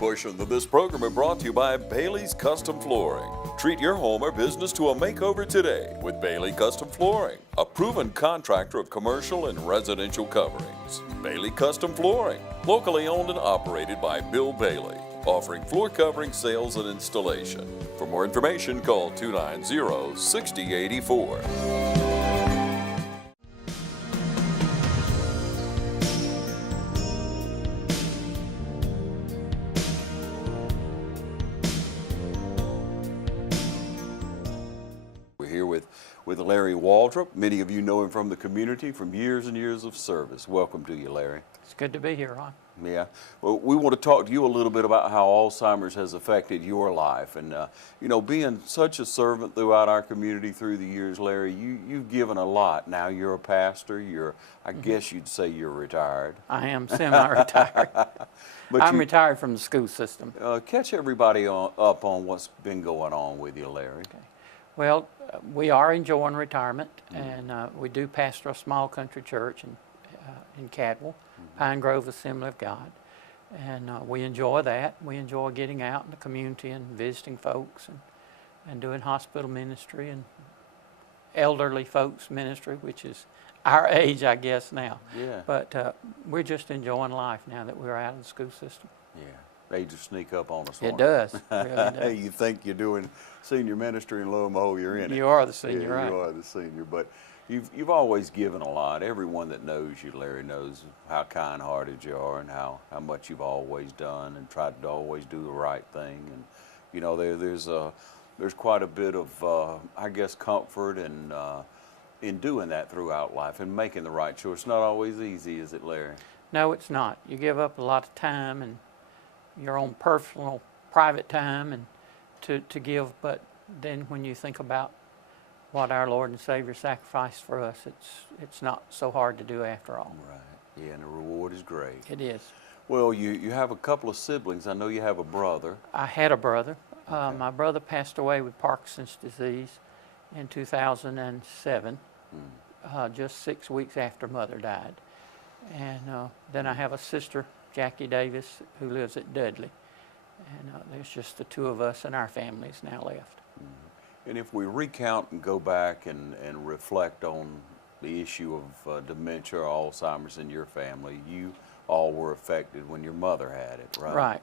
portions of this program are brought to you by Bailey's Custom Flooring. Treat your home or business to a makeover today with Bailey Custom Flooring, a proven contractor of commercial and residential coverings. Bailey Custom Flooring, locally owned and operated by Bill Bailey, offering floor covering sales and installation. For more information, call 290-6084. With Larry Waldrep. Many of you know him from the community from years and years of service. Welcome to you, Larry. It's good to be here, Ron. Yeah. Well, we want to talk to you a little bit about how Alzheimer's has affected your life. And, you know, being such a servant throughout our community through the years, Larry, you've given a lot. Now you're a pastor. I guess you'd say you're retired. I am semi-retired. I'm retired from the school system. Catch everybody up on what's been going on with you, Larry. Okay. Well, we are enjoying retirement, and we do pastor a small country church in Cadwell, Pine Grove Assembly of God, and we enjoy that. We enjoy getting out in the community and visiting folks and doing hospital ministry and elderly folks ministry, which is our age, I guess, now. Yeah. But we're just enjoying life now that we're out of the school system. Yeah. They just sneak up on us. It does. It really does. You think you're doing senior ministry, and lo and behold, you're in it. You are the senior, yeah, right? You are the senior, but you've always given a lot. Everyone that knows you, Larry, knows how kind-hearted you are and how much you've always done and tried to always do the right thing. And you know, there's quite a bit of I guess comfort and in doing that throughout life and making the right choice. It's not always easy, is it, Larry? No, it's not. You give up a lot of time and your own personal, private time and to give, but then when you think about what our Lord and Savior sacrificed for us, it's not so hard to do after all. Right. Yeah, and the reward is great. It is. Well, you have a couple of siblings. I know you have a brother. I had a brother. Okay. My brother passed away with Parkinson's disease in 2007, just 6 weeks after Mother died. And then I have a sister, Jackie Davis, who lives at Dudley. And there's just the two of us and our families now left. And if we recount and go back and reflect on the issue of dementia or Alzheimer's in your family, you all were affected when your mother had it, right?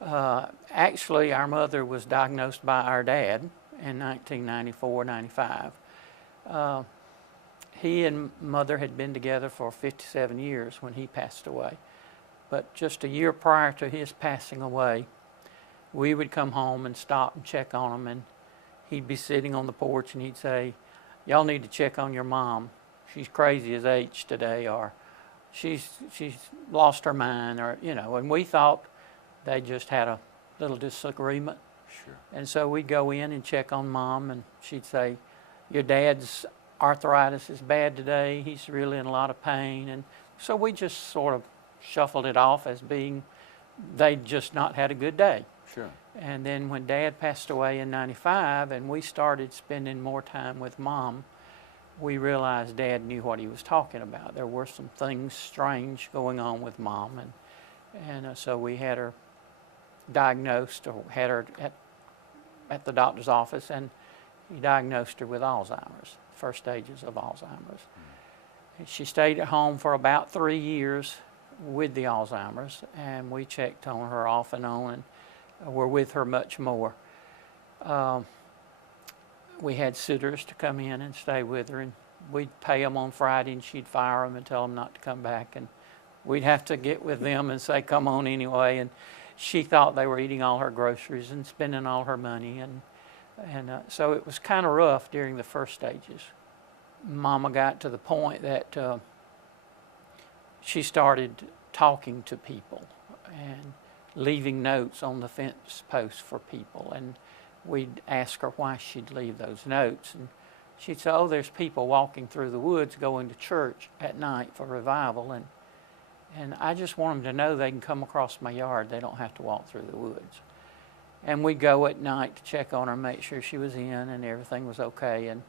Right. Actually, our mother was diagnosed by our dad in 1994-95. He and Mother had been together for 57 years when he passed away. But just a year prior to his passing away, we would come home and stop and check on him, and he'd be sitting on the porch and he'd say, "Y'all need to check on your mom. She's crazy as H today," or she's lost her mind, or, you know, and we thought they just had a little disagreement. Sure. And so we'd go in and check on Mom, and she'd say, "Your dad's arthritis is bad today. He's really in a lot of pain." And so we just sort of shuffled it off as being they'd just not had a good day. Sure. And then when Dad passed away in 95 and we started spending more time with Mom, we realized Dad knew what he was talking about. There were some things strange going on with Mom, and so we had her diagnosed, or had her at the doctor's office, and he diagnosed her with Alzheimer's, first stages of Alzheimer's. She stayed at home for about 3 years with the Alzheimer's, and we checked on her off and on, and were with her much more. We had sitters to come in and stay with her, and we'd pay them on Friday, and she'd fire them and tell them not to come back, and we'd have to get with them and say, "Come on anyway." And she thought they were eating all her groceries and spending all her money, and so it was kind of rough during the first stages. Mama got to the point that she started talking to people and leaving notes on the fence posts for people, and we'd ask her why she'd leave those notes, and she'd say, "Oh, there's people walking through the woods going to church at night for revival, and I just want them to know they can come across my yard. They don't have to walk through the woods." And we'd go at night to check on her, make sure she was in and everything was okay. And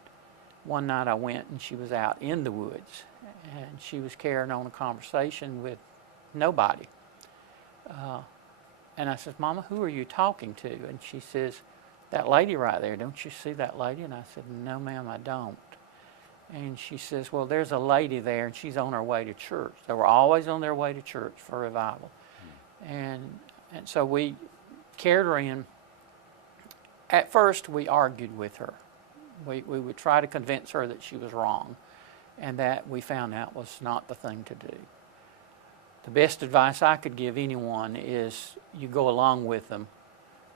one night I went and she was out in the woods, and she was carrying on a conversation with nobody. And I says, Mama, who are you talking to? And she says, that lady right there, don't you see that lady? And I said, no, ma'am, I don't. And she says, well, there's a lady there, and she's on her way to church. They were always on their way to church for revival. And so we carried her in. At first, we argued with her. We would try to convince her that she was wrong, and that we found out was not the thing to do. The best advice I could give anyone is you go along with them.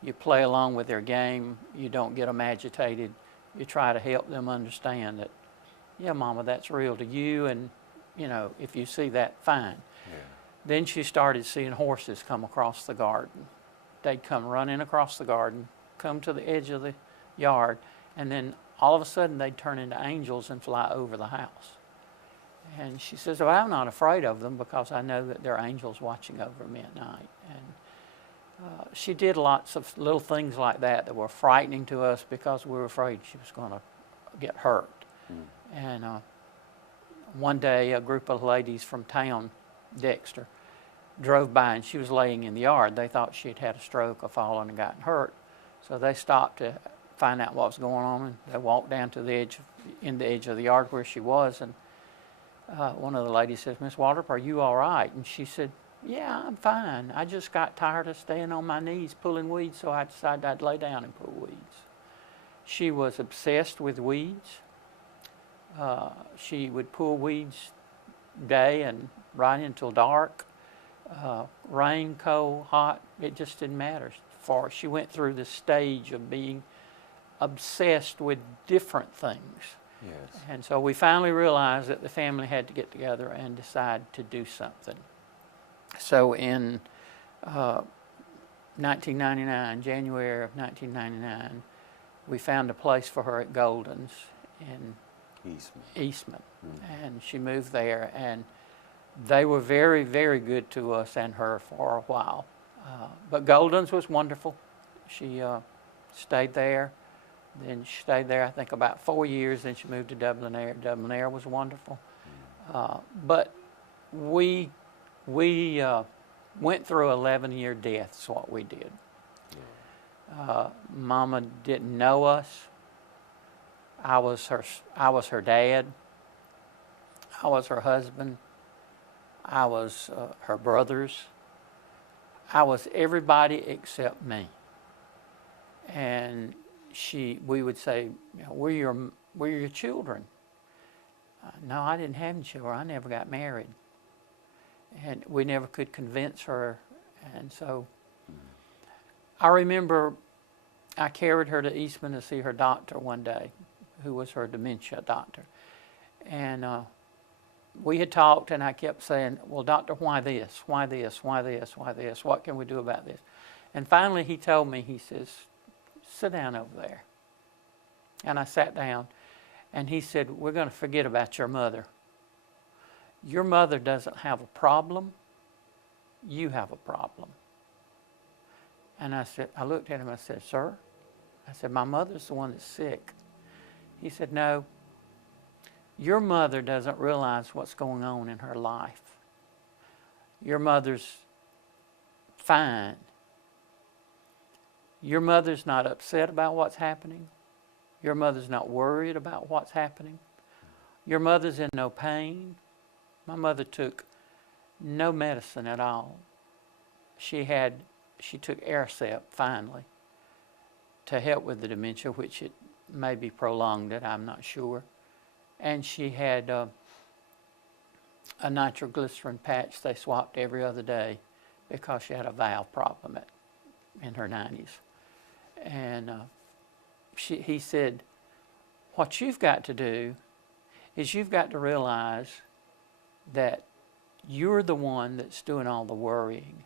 You play along with their game. You don't get them agitated. You try to help them understand that, yeah, Mama, that's real to you, and, you know, if you see that, fine. Yeah. Then she started seeing horses come across the garden. They'd come running across the garden, come to the edge of the yard, and then all of a sudden they'd turn into angels and fly over the house. And she says, well, I'm not afraid of them because I know that there are angels watching over me at night. And she did lots of little things like that were frightening to us because we were afraid she was going to get hurt. And one day, a group of ladies from town, Dexter, drove by, and she was laying in the yard. They thought she had had a stroke or fallen and gotten hurt. So they stopped to find out what was going on, and they walked down to the edge of the yard where she was, and one of the ladies says, Miss Waldrep, are you all right? And she said, yeah, I'm fine. I just got tired of staying on my knees pulling weeds, so I decided I'd lay down and pull weeds. She was obsessed with weeds. She would pull weeds day and right until dark, rain, cold, hot, it just didn't matter for her. She went through the stage of being obsessed with different things. Yes. And so we finally realized that the family had to get together and decide to do something. So in 1999, January of 1999, we found a place for her at Golden's in Eastman. Mm-hmm. And she moved there, and they were very, very good to us and her for a while. But Golden's was wonderful. She stayed there. Then she stayed there, I think, about 4 years. Then she moved to Dublin Air. Dublin Air was wonderful. But we went through 11-year deaths, what we did. Mama didn't know us. I was her dad. I was her husband. I was her brothers. I was everybody except me. And we would say, we're your children. No, I didn't have any children. I never got married. And we never could convince her. And so I remember I carried her to Eastman to see her doctor one day, who was her dementia doctor. And we had talked, and I kept saying, well, doctor, why this? Why this? Why this? Why this? What can we do about this? And finally he told me, he says, sit down over there. And I sat down, and he said, we're going to forget about your mother. Your mother doesn't have a problem. You have a problem. And I looked at him, I said, sir? I said, my mother's the one that's sick. He said, no, your mother doesn't realize what's going on in her life. Your mother's fine. Your mother's not upset about what's happening. Your mother's not worried about what's happening. Your mother's in no pain. My mother took no medicine at all. She took Aricept finally to help with the dementia, which it maybe prolonged it, I'm not sure. And she had a nitroglycerin patch they swapped every other day because she had a valve problem in her 90s. And he said, what you've got to do is you've got to realize that you're the one that's doing all the worrying,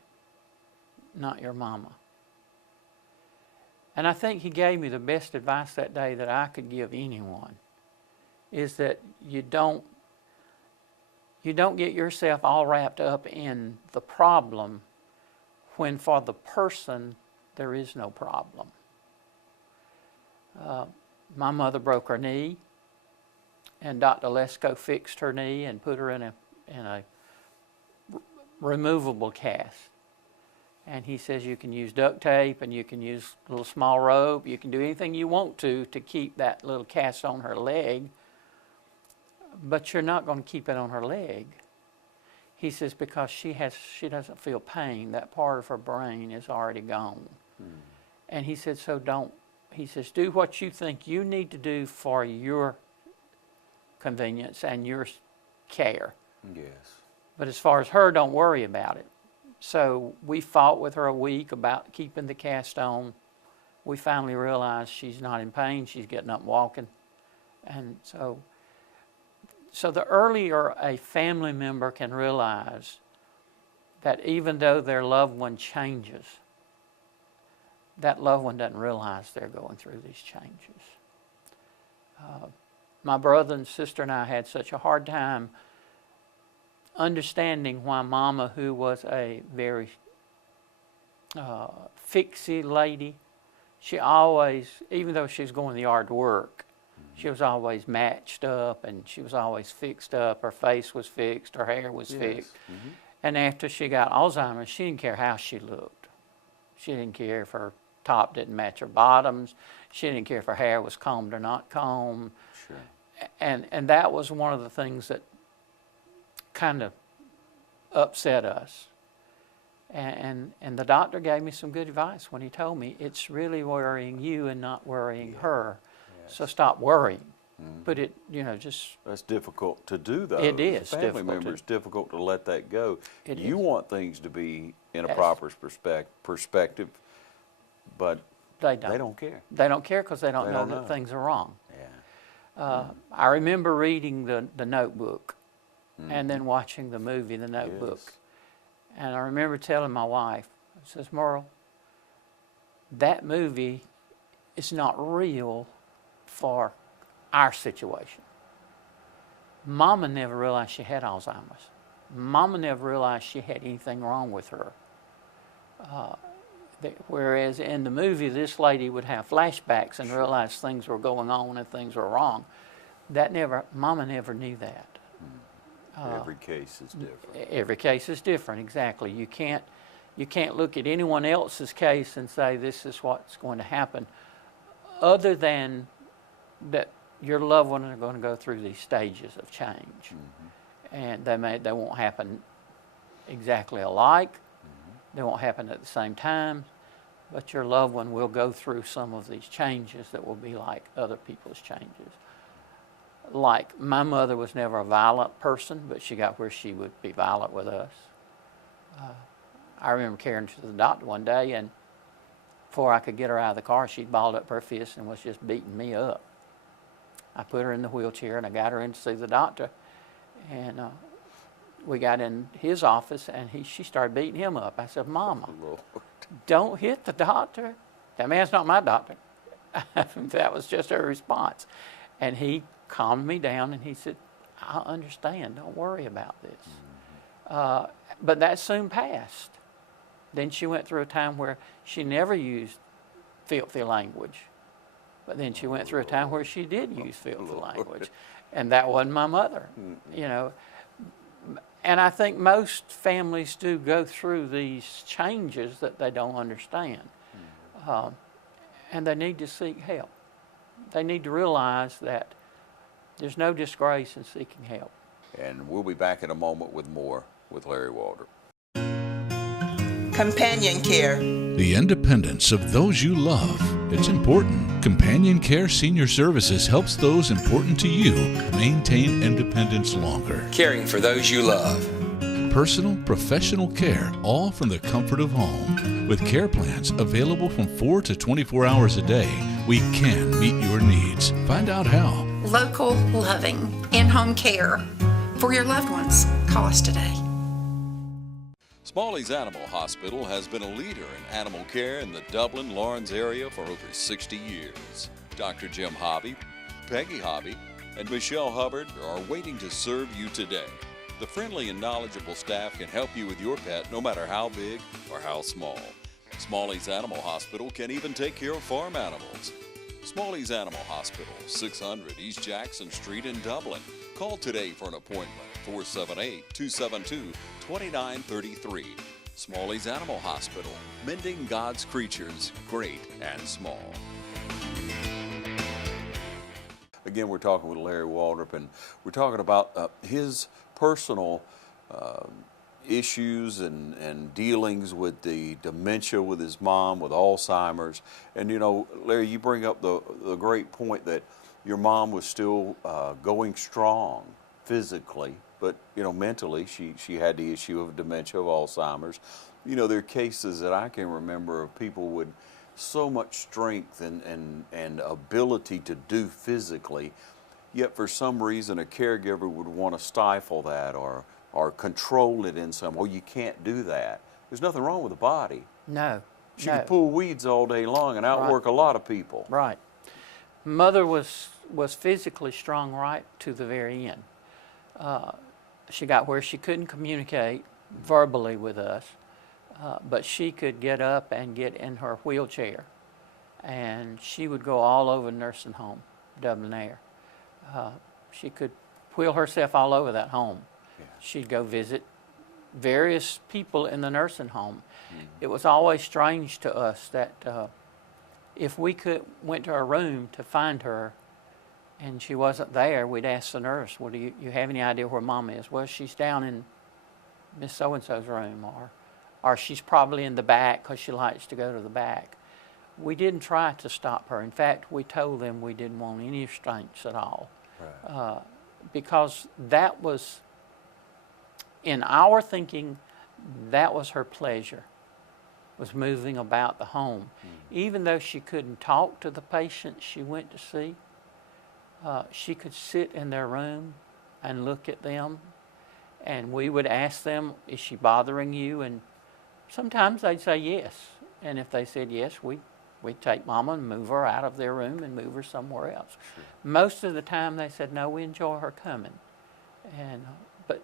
not your mama. And I think he gave me the best advice that day that I could give anyone, is that you don't get yourself all wrapped up in the problem when for the person there is no problem. My mother broke her knee, and Dr. Lesko fixed her knee and put her in a removable cast. And he says you can use duct tape and you can use a little small rope. You can do anything you want to keep that little cast on her leg, but you're not going to keep it on her leg. He says because she doesn't feel pain. That part of her brain is already gone. And he said, he says, do what you think you need to do for your convenience and your care. Yes. But as far as her, don't worry about it. So we fought with her a week about keeping the cast on. We finally realized she's not in pain. She's getting up and walking. And so the earlier a family member can realize that even though their loved one changes, that loved one doesn't realize they're going through these changes. My brother and sister and I had such a hard time understanding why Mama, who was a very fixie lady, she always, even though she was going to the yard to work, she was always matched up and she was always fixed up. Her face was fixed, her hair was fixed. And after she got Alzheimer's, she didn't care how she looked. She didn't care if her top didn't match her bottoms. She didn't care if her hair was combed or not combed. Sure. And that was one of the things that kind of upset us. And the doctor gave me some good advice when he told me, it's really worrying you and not worrying her. Yes. So stop worrying. But it, just... That's difficult to do, though. It is As a family member, it's difficult to let that go. You want things to be in a proper perspective, but they don't care. They don't care because they don't know that things are wrong. Yeah. I remember reading the Notebook and then watching the movie The Notebook. Yes. And I remember telling my wife, I says, Merle, that movie is not real for our situation. Mama never realized she had Alzheimer's. Mama never realized she had anything wrong with her. Whereas in the movie, this lady would have flashbacks and realize things were going on and things were wrong. Mama never knew that. Every case is different. Every case is different, exactly. You can't look at anyone else's case and say this is what's going to happen, other than that your loved ones are going to go through these stages of change. And they won't happen exactly alike. They won't happen at the same time, but your loved one will go through some of these changes that will be like other people's changes. Like, my mother was never a violent person, but she got where she would be violent with us. I remember carrying her to the doctor one day, and before I could get her out of the car, she'd balled up her fist and was just beating me up. I put her in the wheelchair, and I got her in to see the doctor, and we got in his office, and she started beating him up. I said, Mama, don't hit the doctor. That man's not my doctor. That was just her response. And he calmed me down, and he said, I understand. Don't worry about this. But that soon passed. Then she went through a time where she never used filthy language. But then she went through a time where she did use filthy language. And that wasn't my mother, And I think most families do go through these changes that they don't understand. And they need to seek help. They need to realize that there's no disgrace in seeking help. And we'll be back in a moment with more with Larry Waldrep. Companion care. The independence of those you love. It's important. Companion Care Senior Services helps those important to you maintain independence longer. Caring for those you love. Personal, professional care, all from the comfort of home. With care plans available from 4 to 24 hours a day, we can meet your needs. Find out how. Local, loving, in-home care for your loved ones. Call us today. Smalley's Animal Hospital has been a leader in animal care in the Dublin-Lawrence area for over 60 years. Dr. Jim Hobby, Peggy Hobby, and Michelle Hubbard are waiting to serve you today. The friendly and knowledgeable staff can help you with your pet no matter how big or how small. Smalley's Animal Hospital can even take care of farm animals. Smalley's Animal Hospital, 600 East Jackson Street in Dublin. Call today for an appointment, 478-272-2933. Smalley's Animal Hospital, mending God's creatures, great and small. Again, we're talking with Larry Waldrep, and we're talking about his personal issues and dealings with the dementia with his mom, with Alzheimer's. And you know, Larry, you bring up the great point that your mom was still going strong physically, but you know, mentally she had the issue of dementia, of Alzheimer's. You know, there are cases that I can remember of people with so much strength and ability to do physically, yet for some reason a caregiver would want to stifle that or control it in some way. You can't do that. There's nothing wrong with the body. No. She no. could pull weeds all day long and outwork a lot of people. Right. Mother was physically strong right to the very end. She got where she couldn't communicate verbally with us, but she could get up and get in her wheelchair, and she would go all over the nursing home, Dublin Air. She could wheel herself all over that home. Yeah. She'd go visit various people in the nursing home. It was always strange to us that if we went to her room to find her and she wasn't there, we'd ask the nurse, well, do you have any idea where Mom is? Well, she's down in Miss So-and-so's room, or she's probably in the back because she likes to go to the back. We didn't try to stop her. In fact, we told them we didn't want any restraints at all. Right. Because that was, in our thinking, that was her pleasure, was moving about the home. Even though she couldn't talk to the patients she went to see, she could sit in their room and look at them, and we would ask them, is she bothering you? And sometimes they'd say yes, and if they said yes, we'd take Mama and move her out of their room and move her somewhere else. Sure. Most of the time they said, no, we enjoy her coming. But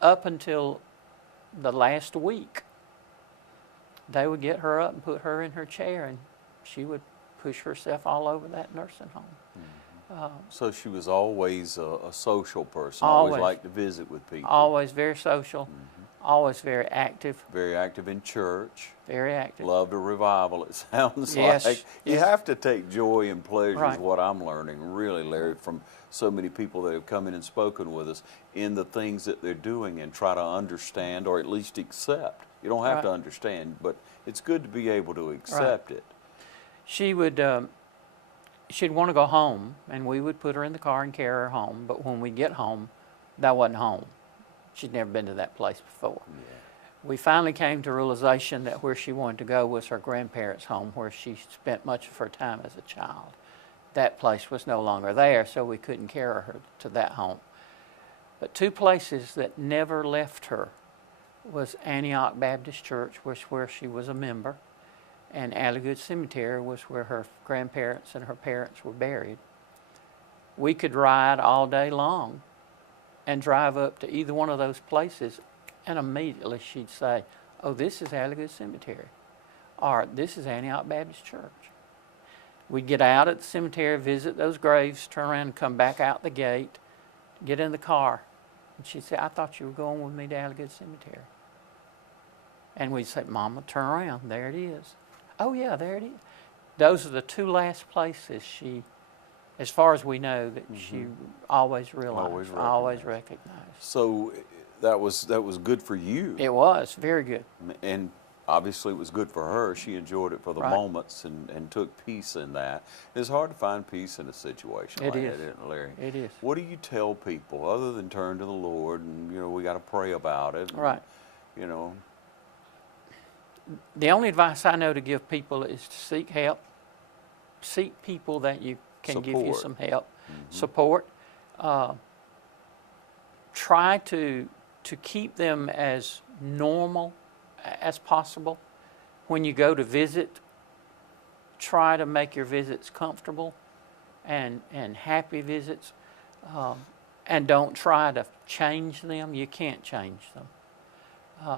up until the last week, they would get her up and put her in her chair, and she would push herself all over that nursing home. So she was always a social person, Always. always liked to visit with people. Always very social, always very active, Very active in church. very active. Loved a revival, it sounds Yes, like. You yes. have to take joy and pleasure, is Right. what I'm learning, really, Larry, from so many people that have come in and spoken with us in the things that they're doing, and try to understand or at least accept. You don't have to Right. understand, but it's good to be able to accept it. She would, she'd want to go home, and we would put her in the car and carry her home. But when we get home, that wasn't home. She'd never been to that place before. Yeah. We finally came to realization that where she wanted to go was her grandparents' home, where she spent much of her time as a child. That place was no longer there, so we couldn't carry her to that home. But two places that never left her was Antioch Baptist Church, where she was a member, and Alligood Cemetery was where her grandparents and her parents were buried. We could ride all day long and drive up to either one of those places, and immediately she'd say, oh, this is Alligood Cemetery, or this is Antioch Baptist Church. We'd get out at the cemetery, visit those graves, turn around and come back out the gate, get in the car, and she'd say, I thought you were going with me to Alligood Cemetery. And we'd say, Mama, turn around, there it is. Oh yeah, there it is. Those are the two last places she, as far as we know, that she always realized, always recognized. So that was good for you. It was very good. And obviously it was good for her. She enjoyed it for the Right. moments and took peace in that. It's hard to find peace in a situation It like is. that, isn't it, Larry? It is. What do you tell people other than turn to the Lord and, you know, we got to pray about it? And, Right. You know. The only advice I know to give people is to seek help. Seek people that you can give you Support. some help, support. Try to keep them as normal as possible. When you go to visit, try to make your visits comfortable and happy visits, and don't try to change them. You can't change them.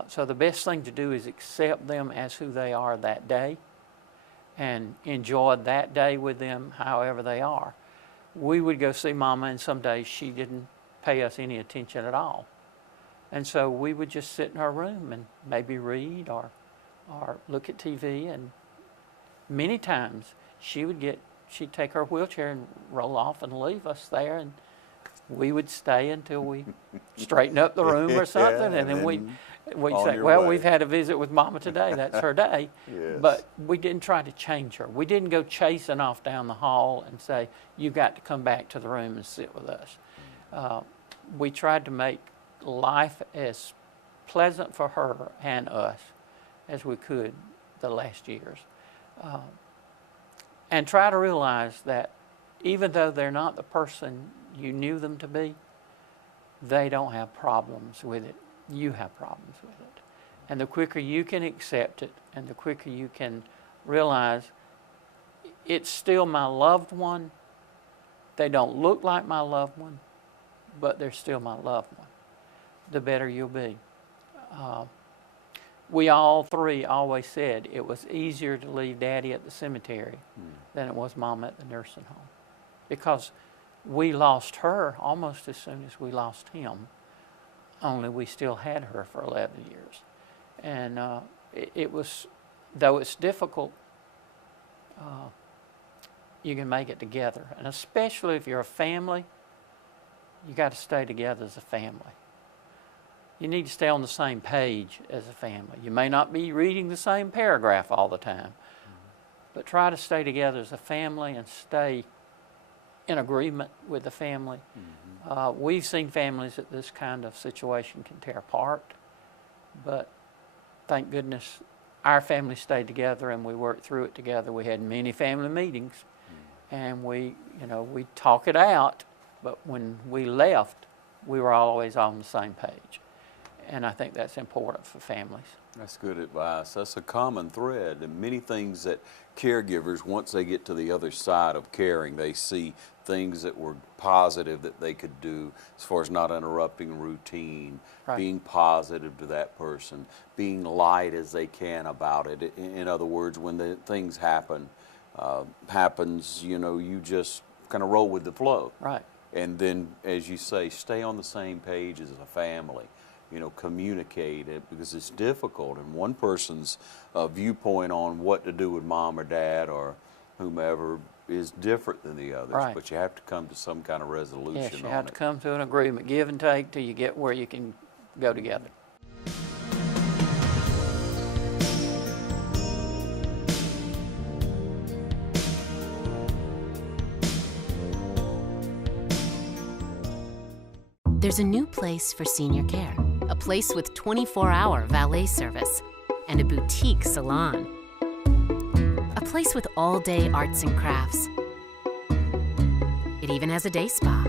So the best thing to do is accept them as who they are that day and enjoy that day with them however they are. We would go see Mama, and some days she didn't pay us any attention at all. And so we would just sit in our room and maybe read or look at TV. And many times she'd take her wheelchair and roll off and leave us there, and we would stay until we straighten up the room or something, and then we'd say, well, we've had a visit with Mama today, that's her day. Yes. But we didn't try to change her. We didn't go chasing off down the hall and say, you've got to come back to the room and sit with us. We tried to make life as pleasant for her and us as we could the last years. And try to realize that even though they're not the person you knew them to be, they don't have problems with it. You have problems with it. And the quicker you can accept it and the quicker you can realize it's still my loved one, they don't look like my loved one, but they're still my loved one, the better you'll be. We all three always said it was easier to leave Daddy at the cemetery than it was Mama at the nursing home, because we lost her almost as soon as we lost him, only we still had her for 11 years. And it was, though it's difficult, you can make it together. And especially if you're a family, you got to stay together as a family. You need to stay on the same page as a family. You may not be reading the same paragraph all the time, but try to stay together as a family and stay in agreement with the family. We've seen families that this kind of situation can tear apart, but thank goodness our family stayed together and we worked through it together. We had many family meetings and we talk it out, but when we left, we were always on the same page. And I think that's important for families. That's good advice. That's a common thread. And many things that caregivers, once they get to the other side of caring, they see things that were positive that they could do as far as not interrupting routine, Right. being positive to that person, being light as they can about it. In other words, when the things happens, you just kind of roll with the flow. Right. And then, as you say, stay on the same page as a family. Communicate it, because it's difficult, and one person's viewpoint on what to do with Mom or Dad or whomever is different than the others. Right. But you have to come to some kind of resolution Yes, you on have it. to come to an agreement, give and take till you get where you can go together. There's a new place for senior care, a place with 24-hour valet service and a boutique salon, a place with all-day arts and crafts. It even has a day spa.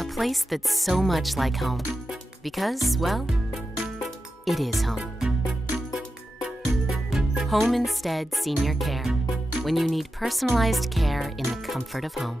A place that's so much like home because, well, it is home. Home Instead Senior Care, when you need personalized care in the comfort of home.